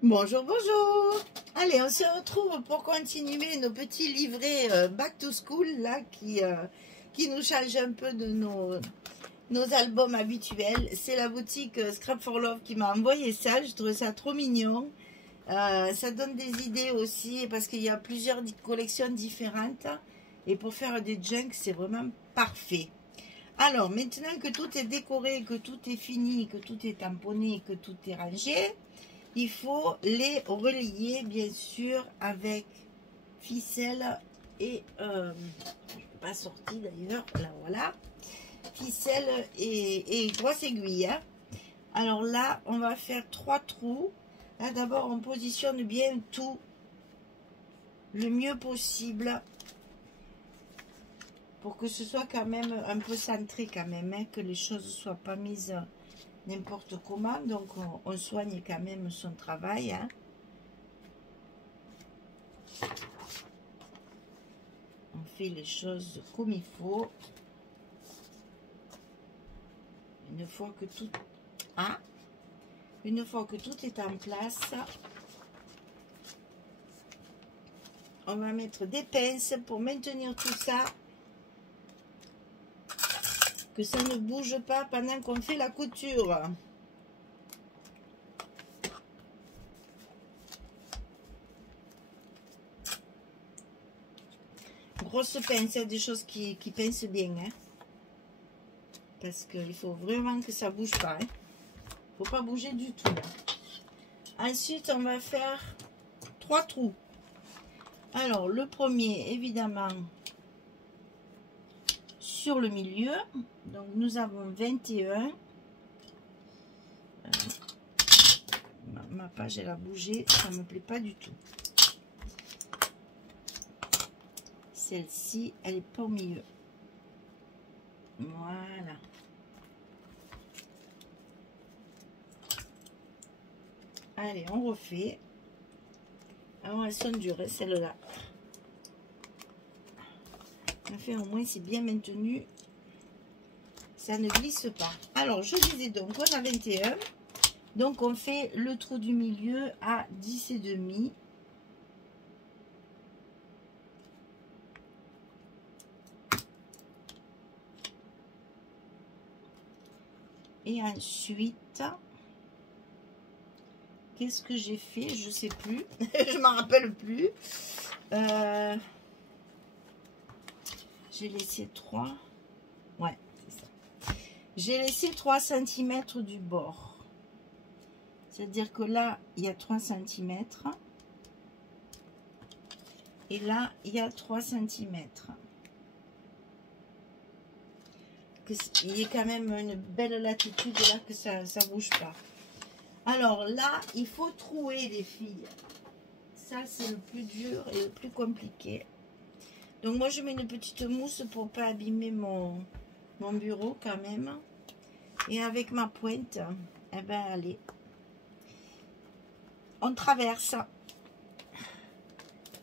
Bonjour, bonjour. Allez, on se retrouve pour continuer nos petits livrets Back to School là qui nous changent un peu de nos albums habituels. C'est la boutique Scrap for Love qui m'a envoyé ça. Je trouve ça trop mignon. Ça donne des idées aussi parce qu'il y a plusieurs collections différentes. Et pour faire des junks, c'est vraiment parfait. Alors, maintenant que tout est décoré, que tout est fini, que tout est tamponné, que tout est rangé, il faut les relier, bien sûr, avec ficelle et... je ne peux pas sortir d'ailleurs, là, voilà. Ficelle et grosse aiguille. Hein. Alors là, on va faire 3 trous. Là, d'abord, on positionne bien tout le mieux possible. Pour que ce soit quand même un peu centré quand même, hein, que les choses ne soient pas mises n'importe comment. Donc on soigne quand même son travail. Hein. On fait les choses comme il faut. Une fois que tout est en place, on va mettre des pinces pour maintenir tout ça. Que ça ne bouge pas pendant qu'on fait la couture. Grosse pince, des choses qui pincent bien. Hein. Parce qu'il faut vraiment que ça bouge pas. Hein. Faut pas bouger du tout. Ensuite, on va faire 3 trous. Alors, le premier, évidemment, sur le milieu. Donc nous avons 21. Ma page elle a bougé, ça me plaît pas du tout. Celle-ci, elle est pas au milieu. Voilà. Allez, on refait. Alors elles sont dures, celles-là. Enfin, au moins c'est bien maintenu. Ça ne glisse pas. Alors, je disais donc, on a 21. Donc, on fait le trou du milieu à 10,5. Et ensuite, qu'est-ce que j'ai fait? Je sais plus. Je m'en rappelle plus. J'ai laissé 3. Ouais. J'ai laissé 3 cm du bord. C'est-à-dire que là, il y a 3 cm. Et là, il y a 3 cm. Il y a quand même une belle latitude là que ça ne bouge pas. Alors là, il faut trouer les filles. Ça, c'est le plus dur et le plus compliqué. Donc moi, je mets une petite mousse pour ne pas abîmer mon bureau quand même. Et avec ma pointe, eh ben allez, on traverse.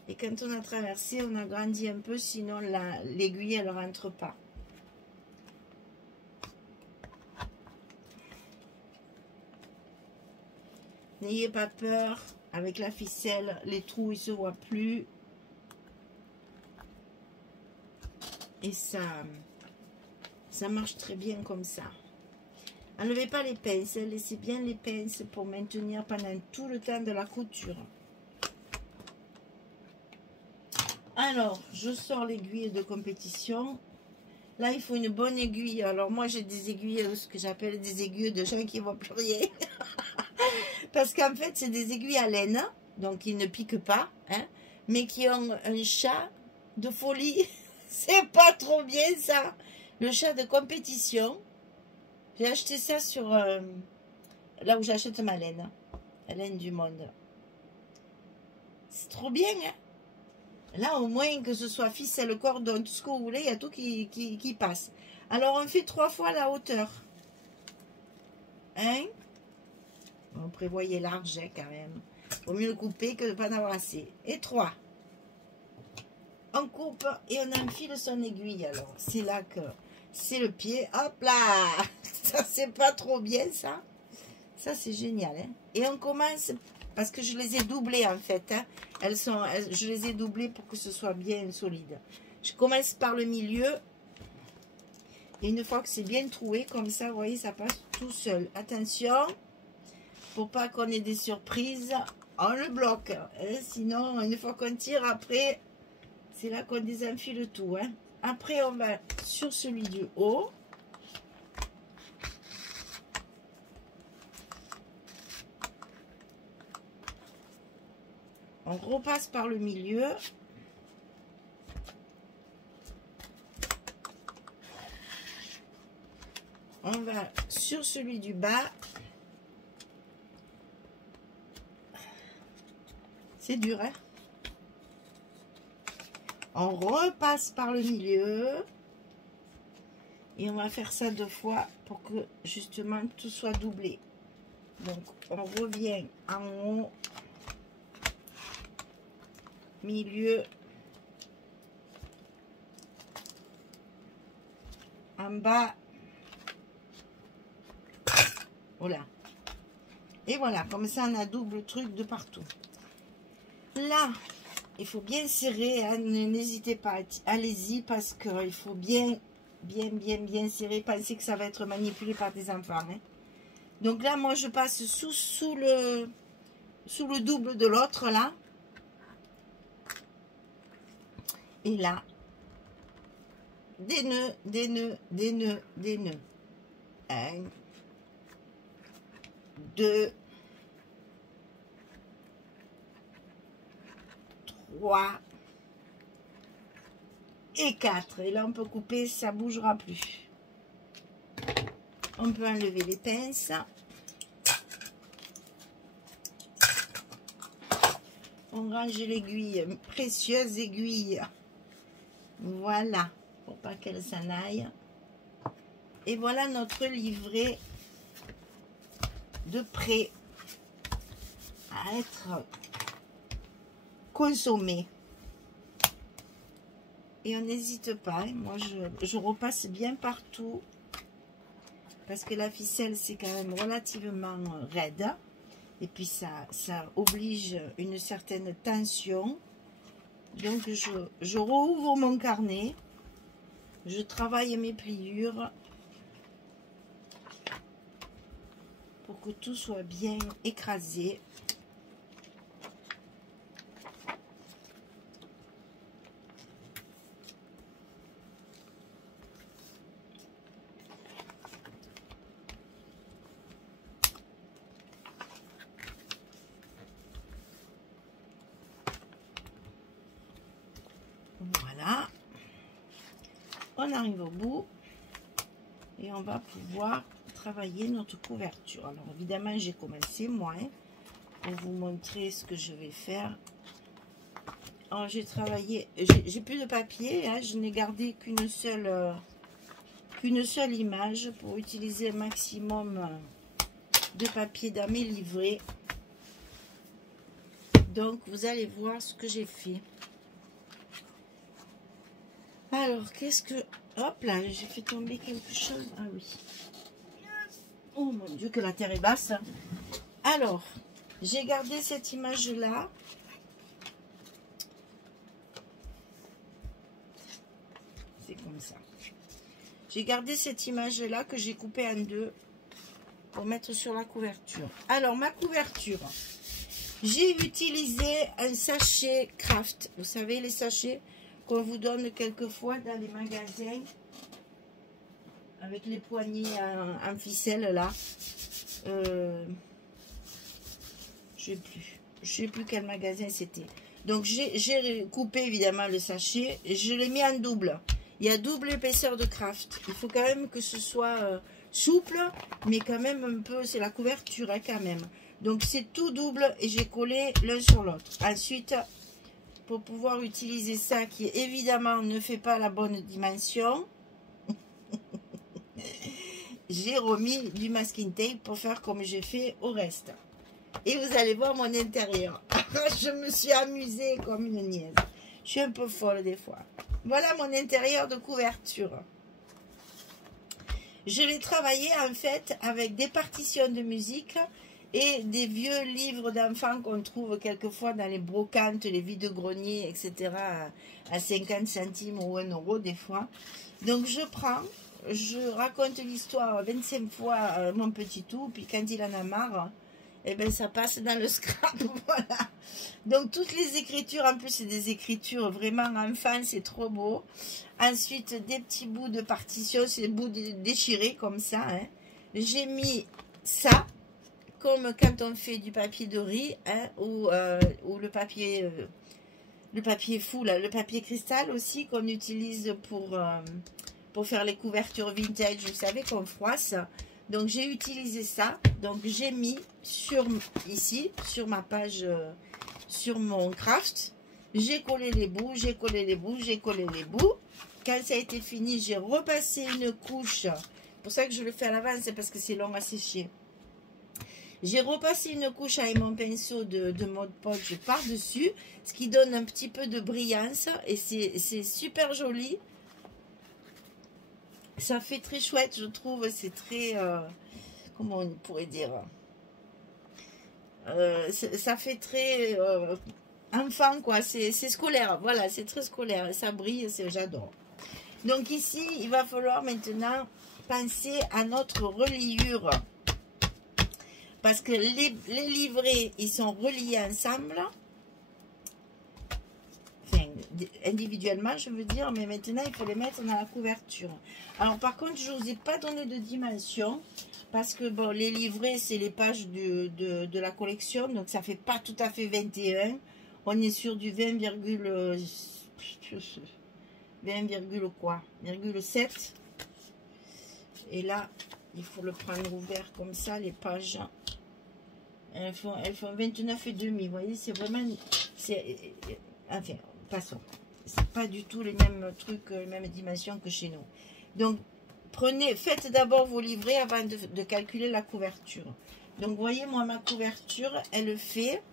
Et quand on a traversé, on a grandi un peu, sinon l'aiguille, elle ne rentre pas. N'ayez pas peur, avec la ficelle, les trous, ils ne se voient plus. Et ça marche très bien comme ça. Enlevez pas les pinces, laissez bien les pinces pour maintenir pendant tout le temps de la couture. Alors, je sors l'aiguille de compétition. Là, il faut une bonne aiguille. Alors, moi, j'ai des aiguilles, ce que j'appelle des aiguilles de gens qui ne voient plus rien. Parce qu'en fait, c'est des aiguilles à laine, donc ils ne piquent pas, hein, mais qui ont un chat de folie. C'est pas trop bien, ça. Le chat de compétition. J'ai acheté ça sur là où j'achète ma laine. La laine du monde. C'est trop bien, hein. Là, au moins, que ce soit ficelle, cordon, tout ce que vous voulez, il y a tout qui passe. Alors, on fait 3 fois la hauteur. Hein? On prévoyait large, hein, quand même. Vaut mieux le couper que de ne pas en avoir assez. Et 3. On coupe et on enfile son aiguille. Alors, c'est là que... C'est le pied. Hop là! Ça, c'est pas trop bien, ça. Ça, c'est génial. Hein? Et on commence parce que je les ai doublées en fait. Hein. Je les ai doublées pour que ce soit bien solide. Je commence par le milieu. Et une fois que c'est bien troué, comme ça, vous voyez, ça passe tout seul. Attention, pour pas qu'on ait des surprises, on le bloque. Hein. Sinon, une fois qu'on tire, après, c'est là qu'on désenfile tout. Hein. Après, on va sur celui du haut. On repasse par le milieu. On va sur celui du bas. C'est dur, hein? On repasse par le milieu. Et on va faire ça 2 fois pour que justement tout soit doublé. Donc, on revient en haut. Milieu. En bas. Voilà. Et voilà, comme ça on a double truc de partout. Là, il faut bien serrer, hein, n'hésitez pas, allez-y parce qu'il faut bien serrer. Pensez que ça va être manipulé par des enfants. Hein. Donc là, moi je passe sous le double de l'autre là. Et là, des nœuds, des nœuds, des nœuds, des nœuds. 1, 2, 3 et 4. Et là, on peut couper, ça ne bougera plus. On peut enlever les pinces. On range l'aiguille, précieuse aiguille. Voilà, pour pas qu'elle s'en aille. Et voilà notre livret de prêt à être consommé. Et on n'hésite pas, hein. Moi je repasse bien partout parce que la ficelle c'est quand même relativement raide et puis ça oblige une certaine tension. Donc je rouvre mon carnet, je travaille mes pliures pour que tout soit bien écrasé. Voilà. On arrive au bout et on va pouvoir travailler notre couverture. Alors évidemment j'ai commencé moi pour vous montrer ce que je vais faire. Alors j'ai travaillé, j'ai plus de papier, hein, je n'ai gardé qu'une seule image pour utiliser un maximum de papier dans mes livrets. Donc vous allez voir ce que j'ai fait. Alors qu'est-ce que, hop là, j'ai fait tomber quelque chose. Ah oui. Oh mon Dieu, que la terre est basse. Alors, j'ai gardé cette image-là. C'est comme ça. J'ai gardé cette image-là que j'ai coupée en 2 pour mettre sur la couverture. Alors, ma couverture, j'ai utilisé un sachet Kraft. Vous savez, les sachets qu'on vous donne quelquefois dans les magasins. Avec les poignées en ficelle là. Je sais plus quel magasin c'était. Donc j'ai coupé évidemment le sachet et je l'ai mis en double. Il y a double épaisseur de Kraft. Il faut quand même que ce soit souple, mais quand même un peu, c'est la couverture hein, quand même. Donc c'est tout double et j'ai collé l'un sur l'autre. Ensuite, pour pouvoir utiliser ça qui évidemment ne fait pas la bonne dimension, j'ai remis du masking tape pour faire comme j'ai fait au reste. Et vous allez voir mon intérieur. Je me suis amusée comme une niaise. Je suis un peu folle des fois. Voilà mon intérieur de couverture. Je l'ai travaillé en fait avec des partitions de musique et des vieux livres d'enfants qu'on trouve quelquefois dans les brocantes, les vides-greniers, etc. à 50 centimes ou 1 euro des fois. Donc je prends, je raconte l'histoire 25 fois à mon petit tout, puis quand il en a marre, eh ben ça passe dans le scrap, voilà. Donc toutes les écritures, en plus c'est des écritures vraiment enfants, c'est trop beau. Ensuite des petits bouts de partition, c'est des bouts déchirés comme ça, hein. J'ai mis ça, comme quand on fait du papier de riz, hein, ou le papier fou, là, le papier cristal aussi qu'on utilise pour faire les couvertures vintage, vous savez, qu'on froisse. Donc j'ai utilisé ça, donc j'ai mis ici, sur ma page, sur mon craft, j'ai collé les bouts, j'ai collé les bouts, j'ai collé les bouts. Quand ça a été fini, j'ai repassé une couche, c'est pour ça que je le fais à l'avance, c'est parce que c'est long à sécher. J'ai repassé une couche avec mon pinceau de Mod Podge par-dessus, ce qui donne un petit peu de brillance, et c'est super joli. Ça fait très chouette, je trouve, c'est très, comment on pourrait dire, ça fait très enfant, quoi, c'est scolaire, voilà, c'est très scolaire, ça brille, j'adore. Donc ici, il va falloir maintenant penser à notre reliure, parce que les livrets, ils sont reliés ensemble, enfin, individuellement, je veux dire, mais maintenant, il faut les mettre dans la couverture. Alors, par contre, je ne vous ai pas donné de dimension, parce que, bon, les livrets, c'est les pages de la collection, donc ça ne fait pas tout à fait 21. On est sur du 20,7. Et là, il faut le prendre ouvert comme ça, les pages. Elles font 29,5. Vous voyez, c'est vraiment... Enfin, passons. C'est pas du tout les mêmes trucs, les mêmes dimensions que chez nous. Donc, faites d'abord vos livrets avant de calculer la couverture. Donc, vous voyez, moi, ma couverture, elle fait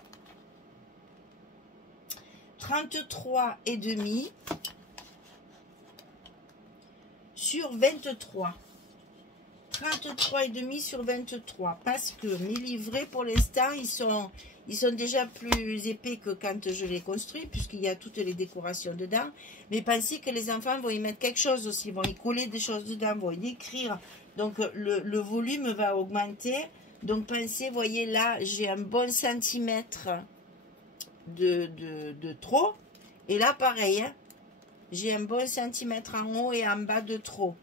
33,5 sur 23. 33,5 sur 23, parce que mes livrets pour l'instant ils sont déjà plus épais que quand je les construis, puisqu'il y a toutes les décorations dedans. Mais pensez que les enfants vont y mettre quelque chose aussi, vont y coller des choses dedans, vont y écrire, donc le volume va augmenter. Donc pensez, voyez là, j'ai un bon centimètre de trop, et là pareil, hein, j'ai un bon centimètre en haut et en bas de trop.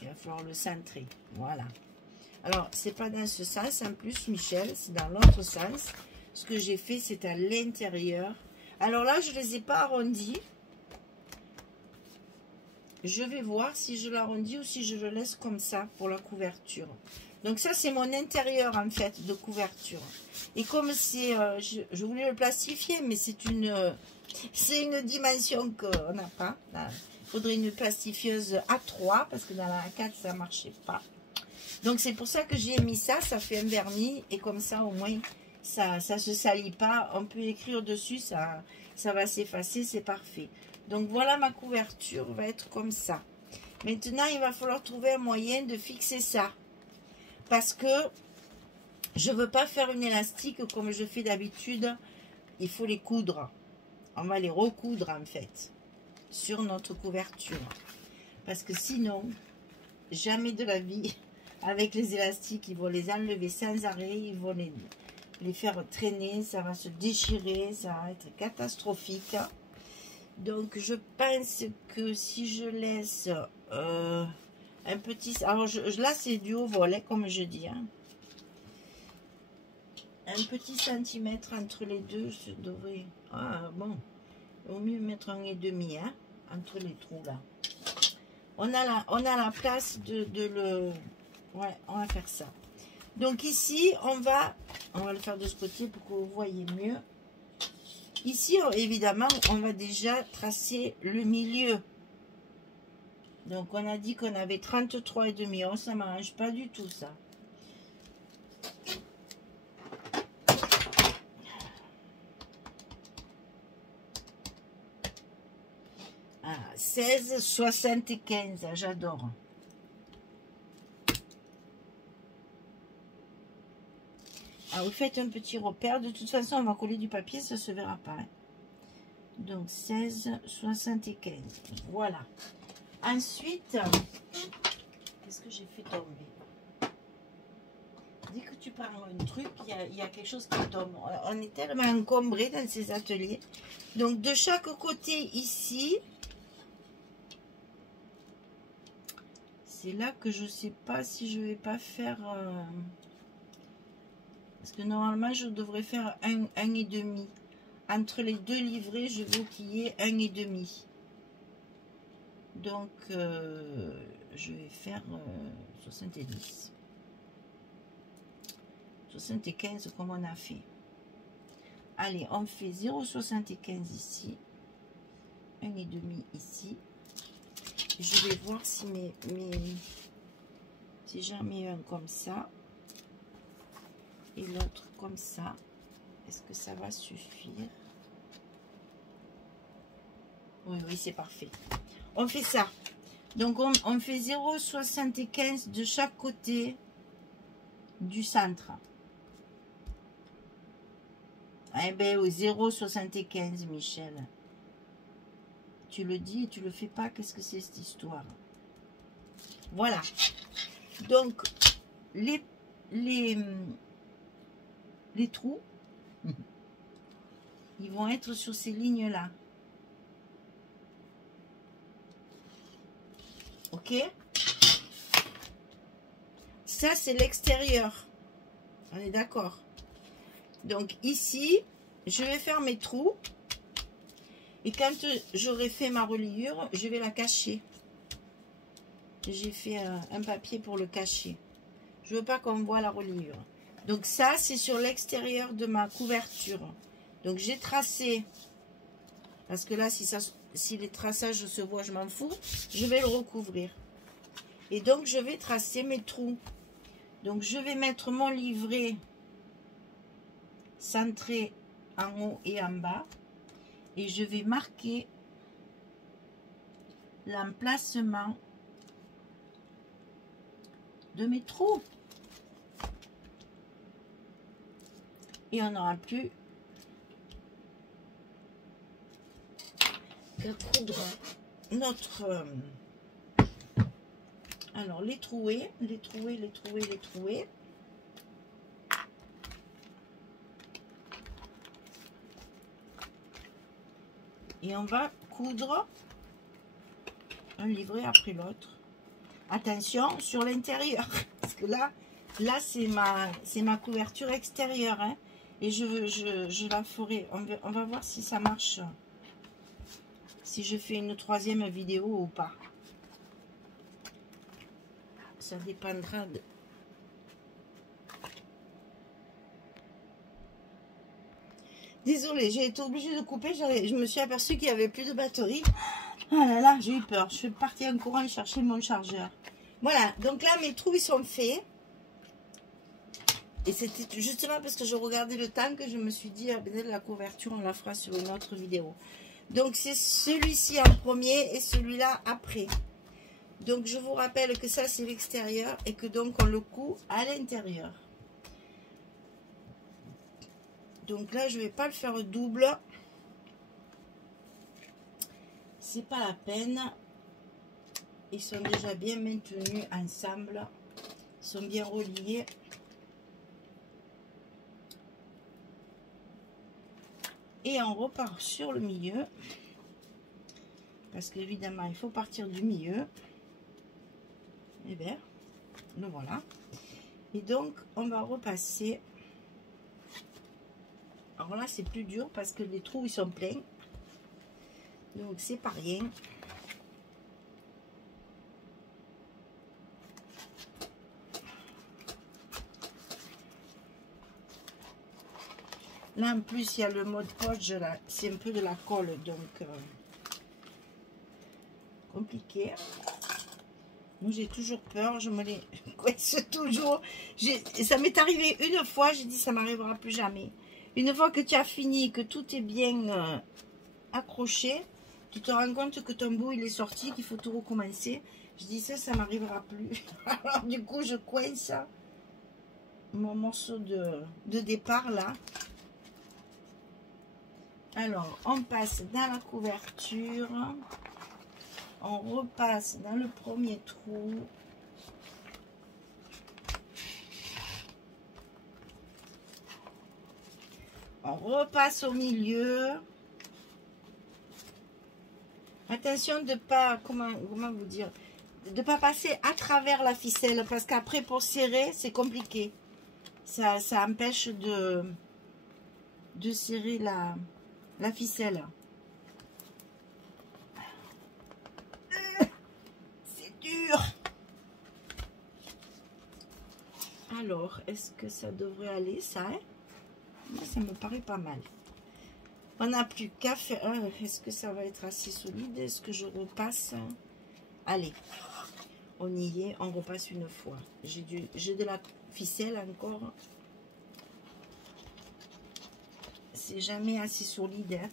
Il va falloir le centrer. Voilà. Alors, c'est pas dans ce sens en plus, Michel. C'est dans l'autre sens. Ce que j'ai fait, c'est à l'intérieur. Alors là, je ne les ai pas arrondis. Je vais voir si je l'arrondis ou si je le laisse comme ça pour la couverture. Donc ça, c'est mon intérieur, en fait, de couverture. Et comme c'est... je voulais le plastifier, mais c'est une dimension qu'on n'a pas. Là. Il faudrait une plastifieuse A3 parce que dans la A4 ça marchait pas. Donc c'est pour ça que j'ai mis ça, ça fait un vernis et comme ça au moins ça se salit pas. On peut écrire dessus, ça va s'effacer, c'est parfait. Donc voilà, ma couverture va être comme ça. Maintenant il va falloir trouver un moyen de fixer ça parce que je veux pas faire une élastique comme je fais d'habitude. Il faut les coudre. On va les recoudre en fait sur notre couverture, parce que sinon jamais de la vie, avec les élastiques, ils vont les enlever sans arrêt, ils vont les faire traîner, ça va se déchirer, ça va être catastrophique. Donc je pense que si je laisse un petit, alors là c'est du haut vol, hein, comme je dis, hein. Un petit centimètre entre les deux, ça devrait, ah bon, au mieux mettre 1,5, hein, entre les trous là. On a la place de le... Ouais, on va faire ça. Donc ici, on va le faire de ce côté pour que vous voyez mieux. Ici, évidemment, on va déjà tracer le milieu. Donc on a dit qu'on avait 33,5. Oh, ça ne m'arrange pas du tout ça. Ah, 16,75, j'adore. vous faites un petit repère. De toute façon, on va coller du papier, ça ne se verra pas. Hein. Donc 16,75. Voilà. Ensuite, qu'est-ce que j'ai fait tomber? Dès que tu prends un truc, il y a quelque chose qui tombe. On est tellement encombré dans ces ateliers. Donc de chaque côté ici, c'est là que je ne sais pas si je vais pas faire... parce que normalement, je devrais faire un et demi. Entre les deux livrets, je veux qu'il y ait 1,5. Donc, je vais faire 70. 75 comme on a fait. Allez, on fait 0,75 ici. 1,5 ici. Je vais voir si si j'en mets un comme ça. Et l'autre comme ça. Est-ce que ça va suffire? Oui, oui, c'est parfait. On fait ça. Donc, on fait 0,75 de chaque côté du centre. Eh bien, 0,75, Michel. Tu le dis et tu le fais pas. Qu'est-ce que c'est cette histoire? Voilà. Donc, les trous, ils vont être sur ces lignes-là. Ok? Ça, c'est l'extérieur. On est d'accord? Donc, ici, je vais faire mes trous. Et quand j'aurai fait ma reliure, je vais la cacher. J'ai fait un papier pour le cacher. Je veux pas qu'on voit la reliure. Donc ça, c'est sur l'extérieur de ma couverture. Donc j'ai tracé, parce que là, si les traçages se voient, je m'en fous. Je vais le recouvrir. Et donc, je vais tracer mes trous. Donc, je vais mettre mon livret centré en haut et en bas. Et je vais marquer l'emplacement de mes trous. Et on n'aura plus qu'à coudre notre... alors, les trouer. Et on va coudre un livret après l'autre. Attention sur l'intérieur. Parce que là c'est ma couverture extérieure. Hein. Et je la ferai. On va voir si ça marche. Si je fais une troisième vidéo ou pas. Ça dépendra de... Désolée, j'ai été obligée de couper. Je me suis aperçue qu'il n'y avait plus de batterie. Ah là là, j'ai eu peur. Je suis partie en courant chercher mon chargeur. Voilà, donc là, mes trous, ils sont faits. Et c'était justement parce que je regardais le temps que je me suis dit, ah, peut-être la couverture, on la fera sur une autre vidéo. Donc, c'est celui-ci en premier et celui-là après. Donc, je vous rappelle que ça, c'est l'extérieur et que donc, on le coud à l'intérieur. Donc là, je ne vais pas le faire double. C'est pas la peine. Ils sont déjà bien maintenus ensemble. Ils sont bien reliés. Et on repart sur le milieu. Parce qu'évidemment, il faut partir du milieu. Et bien, le voilà. Et donc, on va repasser. Alors là, c'est plus dur parce que les trous, ils sont pleins. Donc, c'est pas rien. Là, en plus, il y a le mode poche. C'est un peu de la colle, donc compliqué. Moi, j'ai toujours peur. Je me les coince toujours. Ça m'est arrivé une fois. J'ai dit, ça m'arrivera plus jamais. Une fois que tu as fini, que tout est bien accroché, tu te rends compte que ton bout il est sorti, qu'il faut tout recommencer. Je dis ça m'arrivera plus. Alors du coup je coince. mon morceau de départ là. Alors, on passe dans la couverture. On repasse dans le premier trou. On repasse au milieu. Attention de pas, comment vous dire, de pas passer à travers la ficelle parce qu'après pour serrer c'est compliqué. Ça empêche de serrer la ficelle. C'est dur. Alors, est-ce que ça devrait aller ça, hein? Moi, ça me paraît pas mal. On n'a plus qu'à faire. Est-ce que ça va être assez solide? Est-ce que je repasse? Allez, on y est. On repasse une fois. J'ai de la ficelle encore. C'est jamais assez solide. Hein?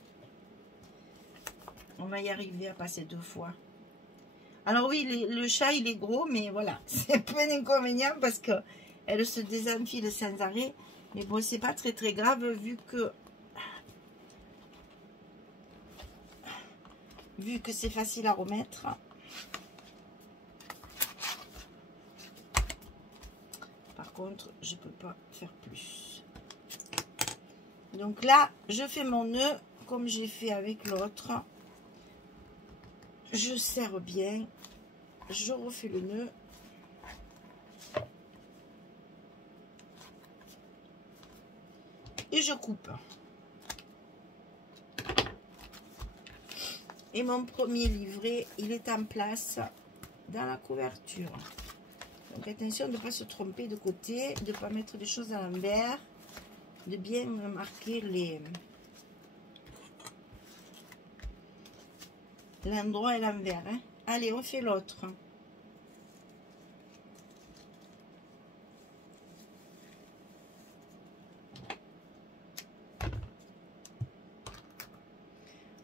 On va y arriver à passer 2 fois. Alors oui, le chat, il est gros, mais voilà. C'est un peu un inconvénient parce que elle se désenfile sans arrêt. Mais bon, c'est pas très grave vu que c'est facile à remettre. Par contre, je peux pas faire plus. Donc là, je fais mon nœud comme j'ai fait avec l'autre. Je serre bien. Je refais le nœud. Et je coupe. Et mon premier livret, il est en place dans la couverture. Donc attention de ne pas se tromper de côté, de ne pas mettre des choses à l'envers, de bien marquer l'endroit et l'envers. Hein. Allez, on fait l'autre.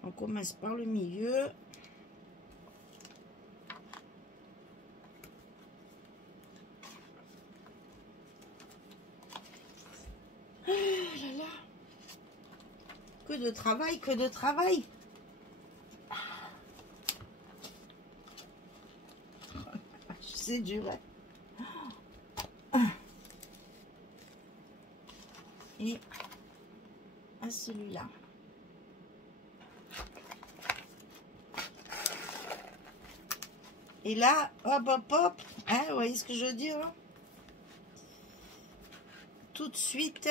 On commence par le milieu. Oh là là. Que de travail, que de travail. C'est dur. Hein. Et à celui-là. Et là, hop, hop, hop, hein, vous voyez ce que je veux dire? Tout de suite,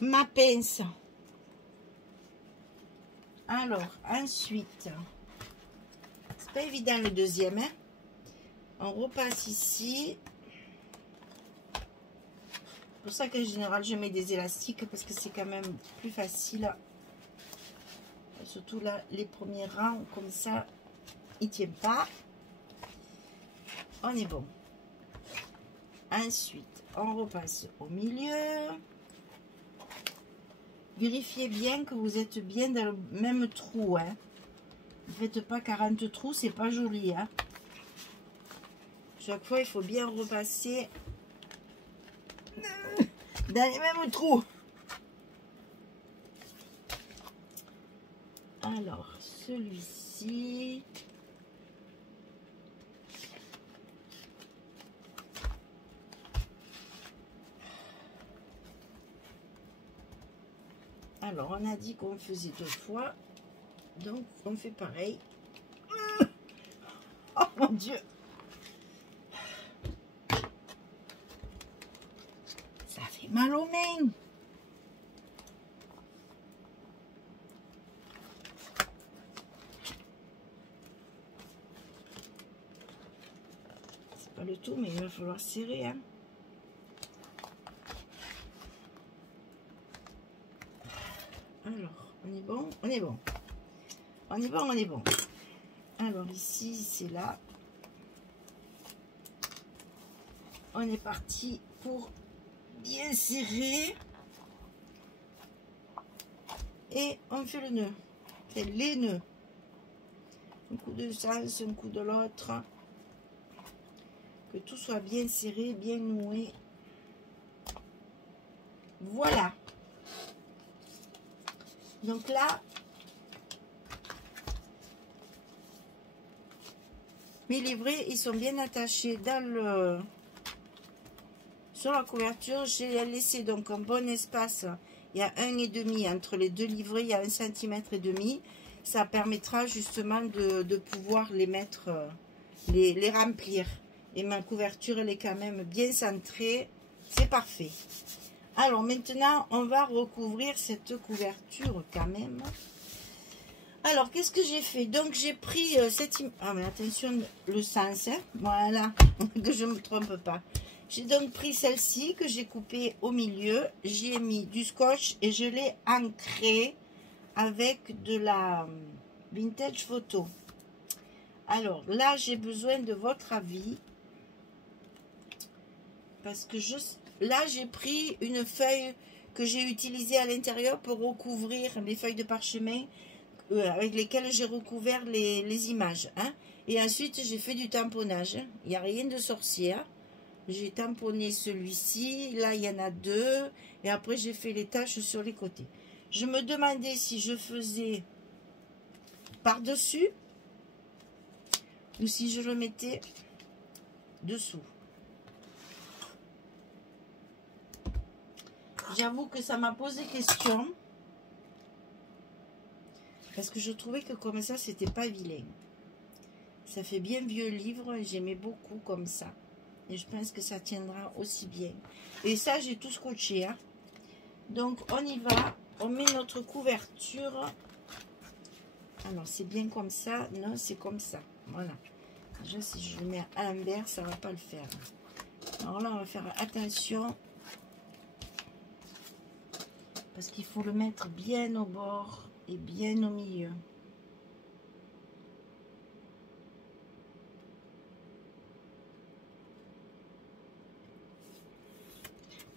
ma pince. Alors, ensuite, c'est pas évident le deuxième, hein? On repasse ici. C'est pour ça qu'en général, je mets des élastiques parce que c'est quand même plus facile. Surtout là, les premiers rangs, comme ça, il tient pas. On est bon. Ensuite, on repasse au milieu. Vérifiez bien que vous êtes bien dans le même trou. Hein. Ne faites pas 40 trous, c'est pas joli. Hein. Chaque fois, il faut bien repasser dans les mêmes trous. Alors, celui-ci. Alors, on a dit qu'on faisait 2 fois. Donc, on fait pareil. Oh mon Dieu! Ça fait mal aux mains. C'est pas le tout, mais il va falloir serrer. Hein. Alors, on est bon, on est bon. On est bon, on est bon. Alors ici, c'est là. On est parti pour bien serrer. Et on fait le nœud. C'est les nœuds. Un coup de sens, un coup de l'autre. Que tout soit bien serré, bien noué. Voilà. Donc là, mes livrets, ils sont bien attachés dans le... Sur la couverture, j'ai laissé donc un bon espace. Il y a 1,5 entre les deux livrets, il y a 1,5 cm. Ça permettra justement de pouvoir les mettre, les remplir. Et ma couverture, elle est quand même bien centrée. C'est parfait. Alors maintenant, on va recouvrir cette couverture quand même. Alors, qu'est-ce que j'ai fait? Donc, j'ai pris cette... Ah, mais attention, le sens, hein, voilà, que je ne me trompe pas. J'ai donc pris celle-ci que j'ai coupée au milieu. J'y ai mis du scotch et je l'ai ancrée avec de la vintage photo. Alors, là, j'ai besoin de votre avis. Parce que là, j'ai pris une feuille que j'ai utilisée à l'intérieur pour recouvrir les feuilles de parchemin avec lesquelles j'ai recouvert les images. Hein. Et ensuite, j'ai fait du tamponnage. Il n'y a rien de sorcier. Hein. J'ai tamponné celui-ci. Là, il y en a 2. Et après, j'ai fait les taches sur les côtés. Je me demandais si je faisais par-dessus ou si je le mettais dessous. J'avoue que ça m'a posé question. Parce que je trouvais que comme ça, c'était pas vilain. Ça fait bien vieux livre. J'aimais beaucoup comme ça. Et je pense que ça tiendra aussi bien. Et ça, j'ai tout scotché. Hein. Donc, on y va. On met notre couverture. Alors, c'est bien comme ça. Non, c'est comme ça. Voilà. Déjà, si je le mets à l'envers, ça ne va pas le faire. Alors là, on va faire attention. Parce qu'il faut le mettre bien au bord et bien au milieu.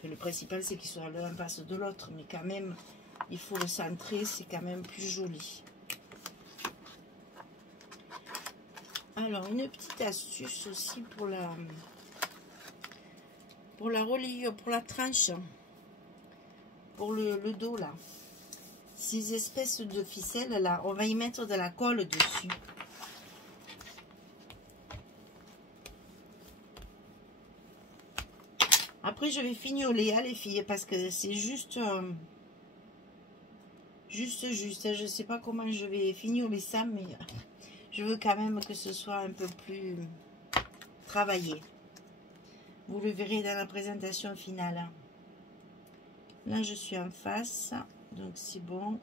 Le principal, c'est qu'il soit l'un en face de l'autre. Mais quand même, il faut le centrer. C'est quand même plus joli. Alors, une petite astuce aussi pour la reliure, pour la tranche. Pour le dos, là. Ces espèces de ficelles, là, on va y mettre de la colle dessus. Après, je vais fignoler, hein, les filles, parce que c'est juste... juste. Je ne sais pas comment je vais fignoler ça, mais je veux quand même que ce soit un peu plus travaillé. Vous le verrez dans la présentation finale. Là, je suis en face, donc c'est bon.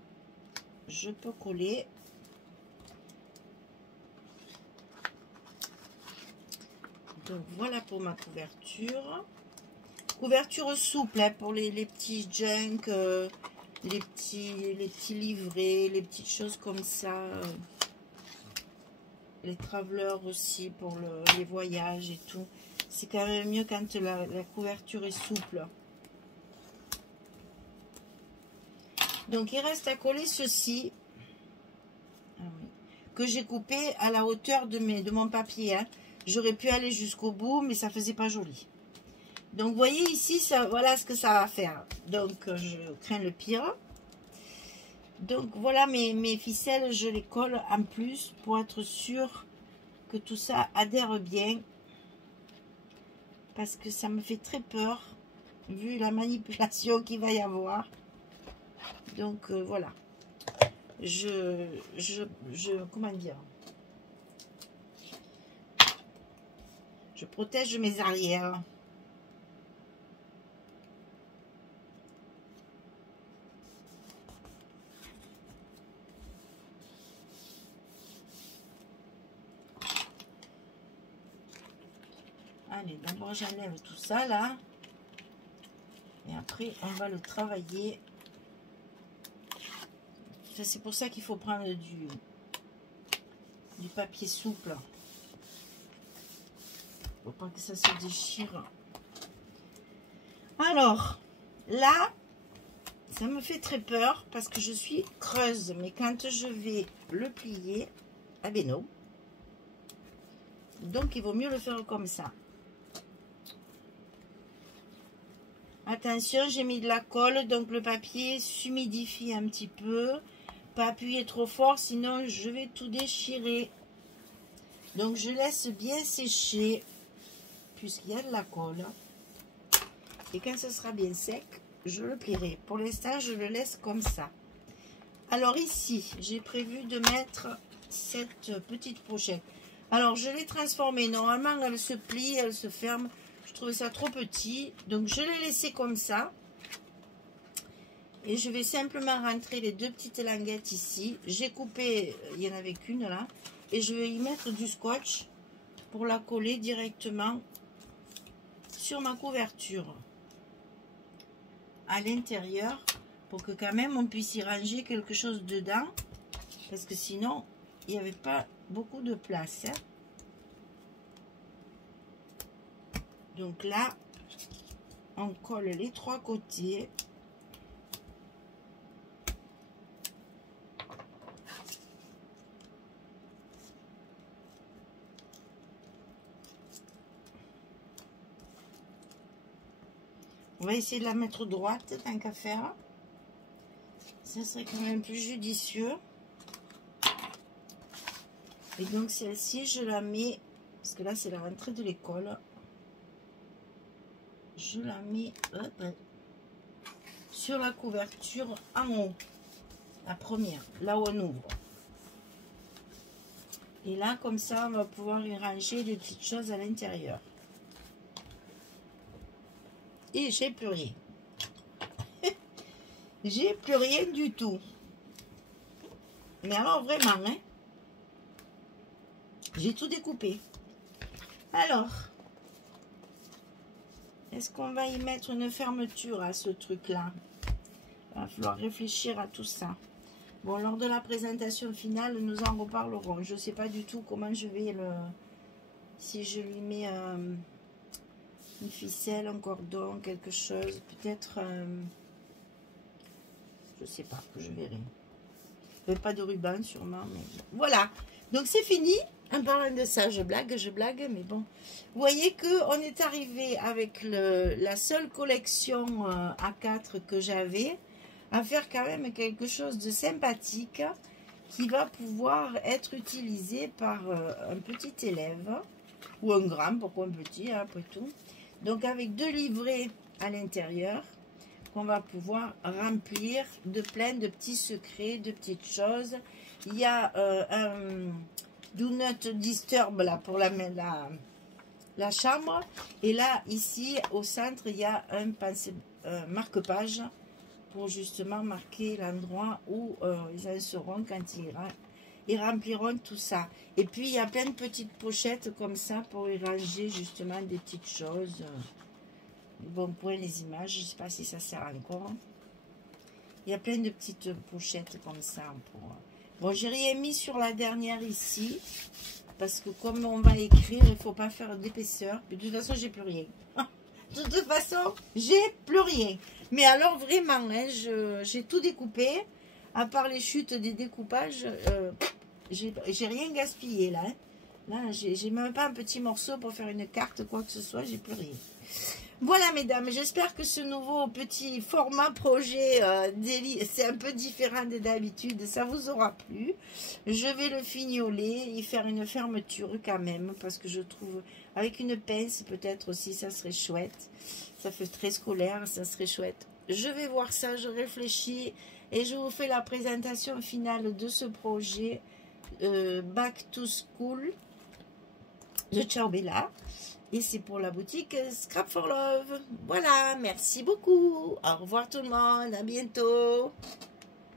Je peux coller. Donc, voilà pour ma couverture. Couverture souple hein, pour les petits junk, les petits livrets, les petites choses comme ça. Les travelers aussi pour les voyages et tout. C'est quand même mieux quand la couverture est souple. Donc, il reste à coller ceci. Ah oui, que j'ai coupé à la hauteur de mon papier. Hein. J'aurais pu aller jusqu'au bout, mais ça faisait pas joli. Donc, vous voyez ici, ça, voilà ce que ça va faire. Donc, je crains le pire. Donc, voilà mes ficelles. Je les colle en plus pour être sûr que tout ça adhère bien. Parce que ça me fait très peur, vu la manipulation qu'il va y avoir. Donc, voilà. Comment dire? Je protège mes arrières. Allez, d'abord j'enlève tout ça là. Et après, on va le travailler. C'est pour ça qu'il faut prendre du papier souple. Pour pas que ça se déchire. Alors, là, ça me fait très peur parce que je suis creuse. Mais quand je vais le plier, ah ben non. Donc, il vaut mieux le faire comme ça. Attention, j'ai mis de la colle, donc le papier s'humidifie un petit peu. Pas appuyer trop fort, sinon je vais tout déchirer. Donc je laisse bien sécher, puisqu'il y a de la colle. Et quand ce sera bien sec, je le plierai. Pour l'instant, je le laisse comme ça. Alors ici, j'ai prévu de mettre cette petite pochette. Alors je l'ai transformée. Normalement, elle se plie, elle se ferme. Je trouvais ça trop petit. Donc je l'ai laissé comme ça. Et je vais simplement rentrer les deux petites languettes ici. J'ai coupé, il n'y en avait qu'une là. Et je vais y mettre du scotch pour la coller directement sur ma couverture. À l'intérieur, pour que quand même on puisse y ranger quelque chose dedans. Parce que sinon, il n'y avait pas beaucoup de place. Hein. Donc là, on colle les trois côtés. On va essayer de la mettre droite, tant qu'à faire. Ça serait quand même plus judicieux. Et donc celle-ci, je la mets, parce que là c'est la rentrée de l'école. Je la mets sur la couverture en haut. La première, là où on ouvre. Et là, comme ça, on va pouvoir y ranger des petites choses à l'intérieur. Et j'ai plus rien. J'ai plus rien du tout. Mais alors vraiment, hein, j'ai tout découpé. Alors, est-ce qu'on va y mettre une fermeture à ce truc-là? Il va falloir réfléchir à tout ça. Bon, lors de la présentation finale, nous en reparlerons. Je ne sais pas du tout comment je vais le... Si je lui mets une ficelle, un cordon, quelque chose. Peut-être... je sais pas, je verrai. Pas de ruban sûrement, mais voilà. Donc c'est fini. En parlant de ça, je blague, mais bon. Vous voyez qu'on est arrivé avec la seule collection A4 que j'avais à faire quand même quelque chose de sympathique qui va pouvoir être utilisé par un petit élève ou un grand, pourquoi un petit, hein, après tout. Donc avec deux livrets à l'intérieur qu'on va pouvoir remplir de plein de petits secrets, de petites choses. Il y a un Do Not Disturb là pour la chambre. Et là, ici, au centre, il y a un marque-page pour justement marquer l'endroit où ils en seront quand ils rempliront tout ça. Et puis, il y a plein de petites pochettes comme ça pour y ranger justement des petites choses. Bon, pour les images, je ne sais pas si ça sert encore. Il y a plein de petites pochettes comme ça. Bon, j'ai rien mis sur la dernière ici. Parce que comme on va écrire, il ne faut pas faire d'épaisseur. De toute façon, j'ai plus rien. De toute façon, j'ai plus rien. Mais alors, vraiment, hein, j'ai tout découpé. À part les chutes des découpages, j'ai rien gaspillé là. Hein. Là, j'ai même pas un petit morceau pour faire une carte, quoi que ce soit. J'ai plus rien. Voilà mesdames, j'espère que ce nouveau petit format projet c'est un peu différent de d'habitude, ça vous aura plu. Je vais le fignoler et faire une fermeture quand même, parce que je trouve avec une pince peut-être aussi ça serait chouette. Ça fait très scolaire, ça serait chouette. Je vais voir ça, je réfléchis et je vous fais la présentation finale de ce projet Back to School de Ciao Bella. Et c'est pour la boutique Scrap for Love. Voilà, merci beaucoup. Au revoir tout le monde, à bientôt.